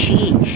she